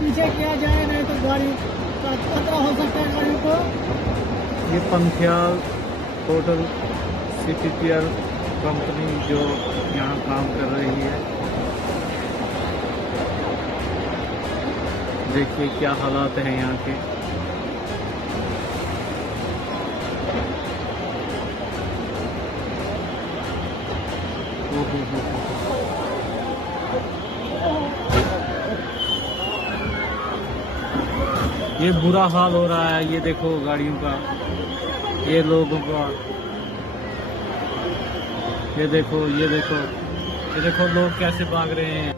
पीछे किया जाए, नहीं तो गाड़ी का खतरा हो सकता है गाड़ी को। ये पंथियाल होटल CPPL कंपनी जो यहाँ काम कर रही है, देखिए क्या हालात हैं यहाँ के। ये बुरा हाल हो रहा है, ये देखो गाड़ियों का, ये लोगों का, ये देखो लोग कैसे भाग रहे हैं।